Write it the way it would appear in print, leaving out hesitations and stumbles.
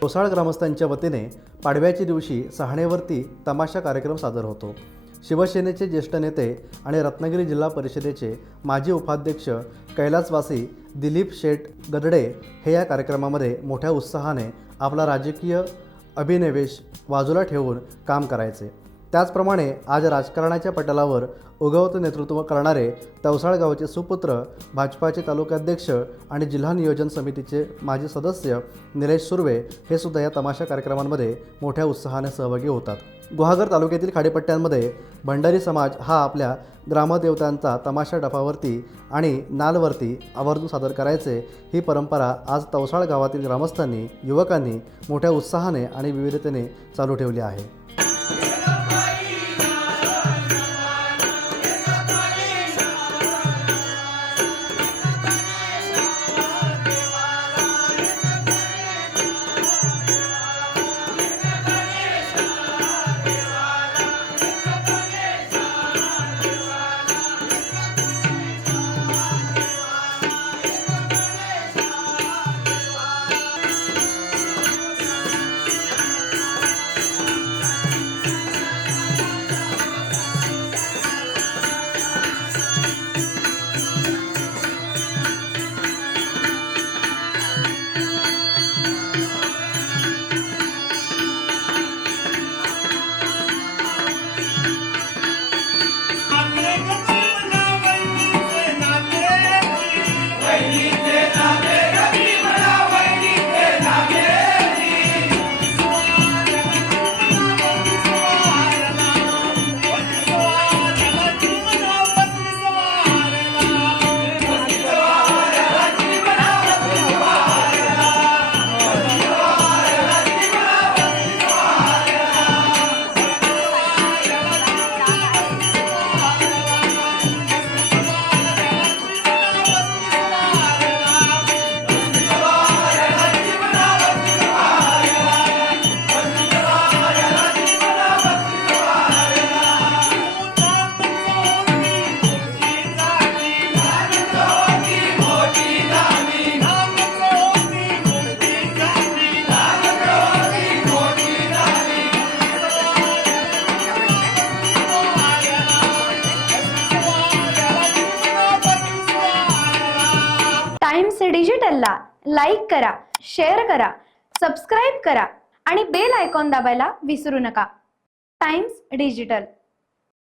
कोसाळ ग्रामस्थांच्या वतीने पाडव्याच्या दिवशी सहाणेवरती तमाशा कार्यक्रम सादर होतो। शिवसेनेचे ज्येष्ठ नेते आणि रत्नागिरी जिल्हा परिषदेचे माजी उपाध्यक्ष कैलासवासी दिलीप शेठ गदडे हे या कार्यक्रमामध्ये मोठ्या उत्साहाने आपला राजकीय अभिनिवेश बाजूला ठेवून काम करायचे। त्याचप्रमाणे आज राजकारणाच्या पटलावर उगवतं नेतृत्व करणारे तवसाळ गावचे सुपुत्र, भाजपाचे तालुकाध्यक्ष आणि जिल्हा नियोजन समितीचे माजी सदस्य निलेश सुर्वे हे सुद्धा या तमाशा कार्यक्रमांमध्ये मोठ्या उत्साहाने सहभागी होतात। गुहागर तालुक्यातील खाडीपट्ट्यांमध्ये भंडारी समाज हा आपल्या ग्रामदेवतांचा तमाशा डफावरती आणि नालवरती आवर्जून सादर करायचे ही परंपरा आज तवसाळ गावातील ग्रामस्थांनी, युवकांनी मोठ्या उत्साहाने आणि विविधतेने चालू ठेवली आहे। टाइम्स डिजिटलला लाईक करा, शेअर करा, सबस्क्राइब करा आणि बेल आयकॉन दाबायला विसरू नका। Times digital.